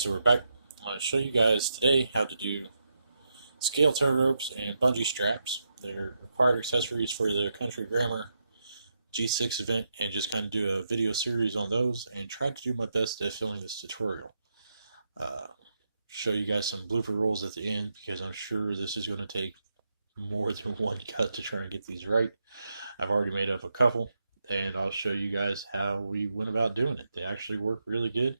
guys, so we're back. I want to show you guys today how to do scale tow ropes and bungee straps. They're required accessories for the Country Grammar G6 event, and just kind of do a video series on those and try to do my best at filming this tutorial. Show you guys some blooper rolls at the end because I'm sure this is going to take more than one cut to try and get these right. I've already made up a couple, and I'll show you guys how we went about doing it. They actually work really good,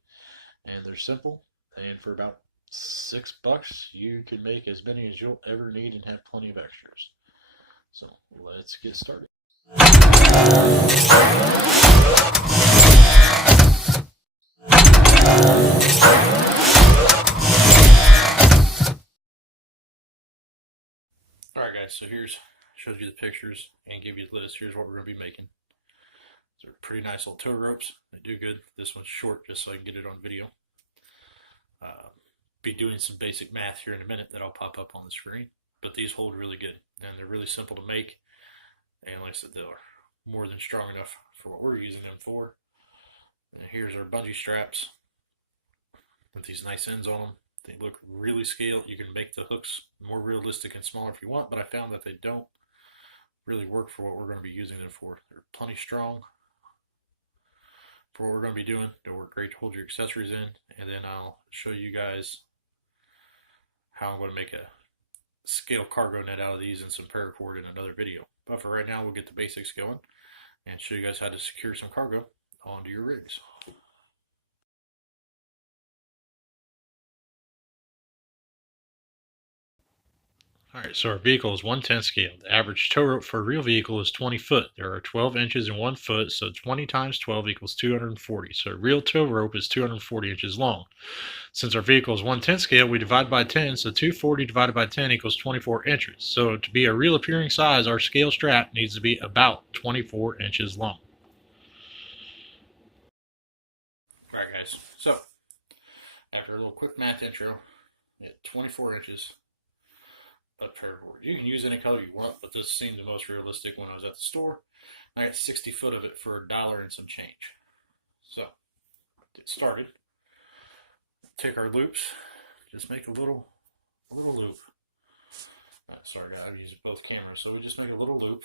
and they're simple, and for about $6 you can make as many as you'll ever need and have plenty of extras. So let's get started. Alright guys, so shows you the pictures and give you the list. Here's what we're going to be making. These are pretty nice little tow ropes. They do good. This one's short just so I can get it on video. Be doing some basic math here in a minute that'll pop up on the screen, but these hold really good and they're really simple to make, and like I said, they're more than strong enough for what we're using them for. And here's our bungee straps with these nice ends on them. They look really scaled. You can make the hooks more realistic and smaller if you want, but I found that they don't really work for what we're going to be using them for. They're plenty strong for what we're going to be doing. They'll work great to hold your accessories in, and then I'll show you guys how I'm going to make a scale cargo net out of these and some paracord in another video. But for right now, we'll get the basics going and show you guys how to secure some cargo onto your rigs. Alright, so our vehicle is 1/10 scale. The average tow rope for a real vehicle is 20 foot. There are 12 inches in 1 foot, so 20 times 12 equals 240. So a real tow rope is 240 inches long. Since our vehicle is 1/10 scale, we divide by 10, so 240 divided by 10 equals 24 inches. So to be a real appearing size, our scale strap needs to be about 24 inches long. Alright guys, so after a little quick math intro, at 24 inches of paracord. You can use any color you want, but this seemed the most realistic when I was at the store. I got 60 foot of it for $1 and some change. So, get started. Take our loops, just make a little loop. Sorry, I've used both cameras, so we just make a little loop.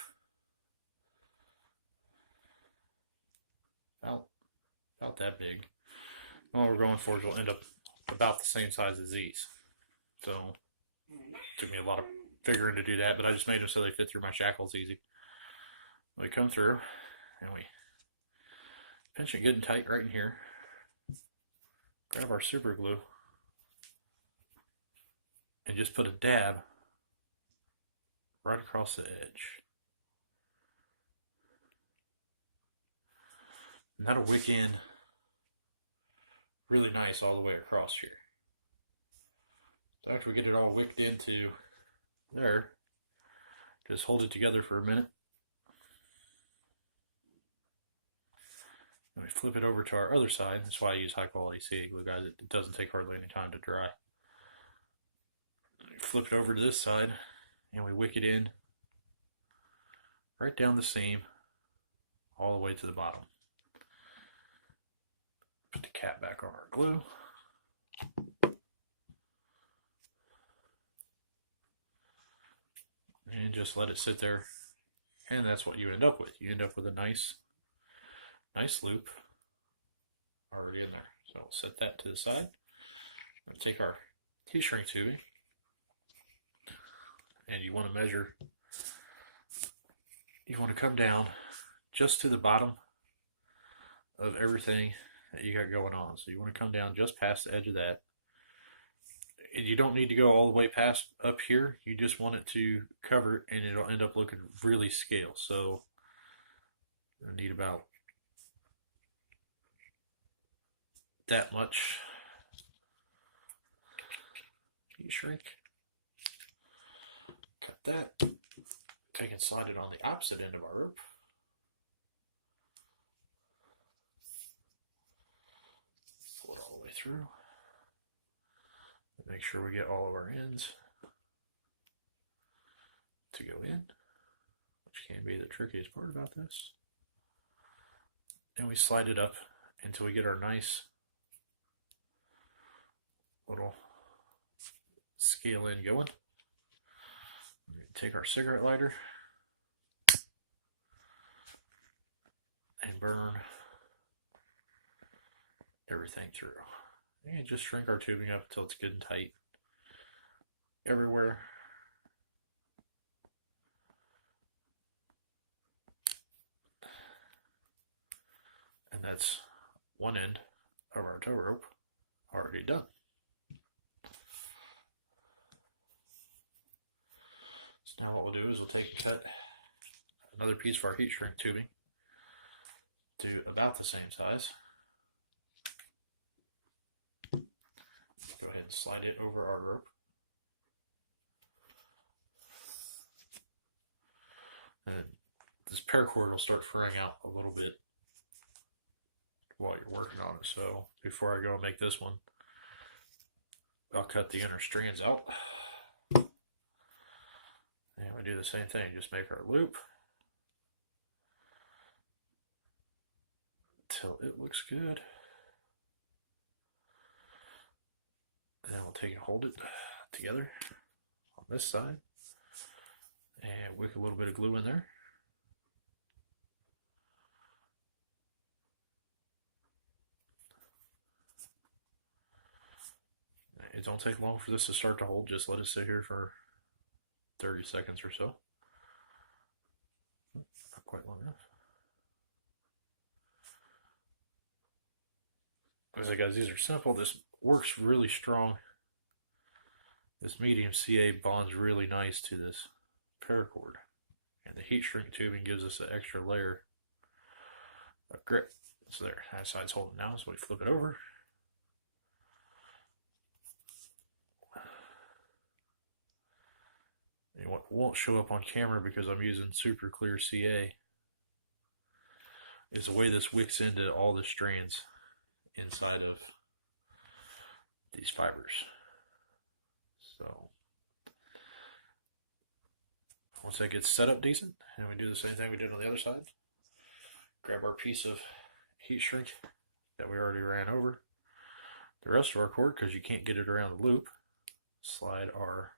About that big. And what we're going for is we'll end up about the same size as these. So, it took me a lot of figuring to do that, but I just made them so they fit through my shackles easy. We come through and we pinch it good and tight right in here. Grab our super glue and just put a dab right across the edge. And that'll wick in really nice all the way across here. So after we get it all wicked into there, just hold it together for a minute. And we flip it over to our other side. That's why I use high quality CA glue, guys. It doesn't take hardly any time to dry. And we flip it over to this side and we wick it in right down the seam all the way to the bottom. Put the cap back on our glue. And just let it sit there, and that's what you end up with. You end up with a nice loop already in there. So we'll set that to the side. We'll take our T-string tubing, and you want to measure. You want to come down just to the bottom of everything that you got going on. So you want to come down just past the edge of that. And you don't need to go all the way past up here. You just want it to cover it, and it'll end up looking really scale. So I need about that much shrink. Cut that. Take and slide it on the opposite end of our rope. Pull it all the way through. Make sure we get all of our ends to go in, which can be the trickiest part about this. And we slide it up until we get our nice little scale in going. Take our cigarette lighter and burn everything through. And just shrink our tubing up until it's good and tight everywhere. And that's one end of our tow rope already done. So now what we'll do is we'll take and cut another piece of our heat shrink tubing to about the same size. Go ahead and slide it over our rope. And this paracord will start furring out a little bit while you're working on it. So before I go and make this one, I'll cut the inner strands out. And we do the same thing, just make our loop until it looks good. And then we'll take and hold it together on this side and wick a little bit of glue in there. It don't take long for this to start to hold, just let it sit here for 30 seconds or so. Not quite long enough. As I guys, these are simple. This works really strong. This medium CA bonds really nice to this paracord. And the heat shrink tubing gives us an extra layer of grip. So there, that side's holding now, so we flip it over. And what won't show up on camera because I'm using super clear CA is the way this wicks into all the strands inside of these fibers. So once that gets set up decent, and we do the same thing we did on the other side, grab our piece of heat shrink that we already ran over the rest of our cord because you can't get it around the loop. Slide our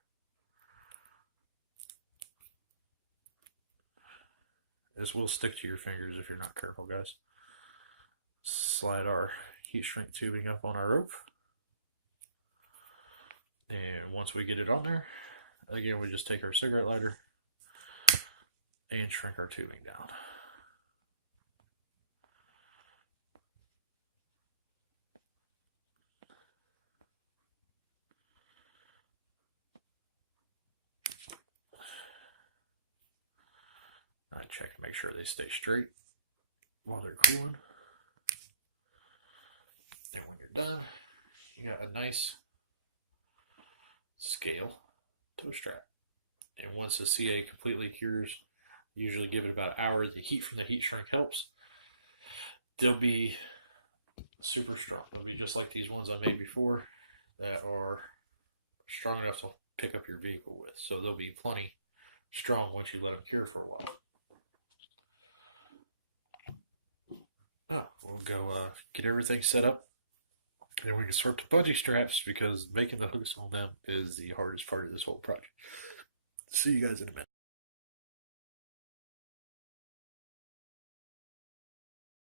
this will stick to your fingers if you're not careful, guys. Slide our heat shrink tubing up on our rope. And once we get it on there, again, we just take our cigarette lighter and shrink our tubing down. I check and make sure they stay straight while they're cooling. And when you're done, you got a nice scale tow strap. And once the CA completely cures, usually give it about an hour. The heat from the heat shrink helps. They'll be super strong. They'll be just like these ones I made before that are strong enough to pick up your vehicle with. So they'll be plenty strong once you let them cure for a while. We'll go get everything set up, and we can sort the bungee straps because making the hooks on them is the hardest part of this whole project. See you guys in a minute.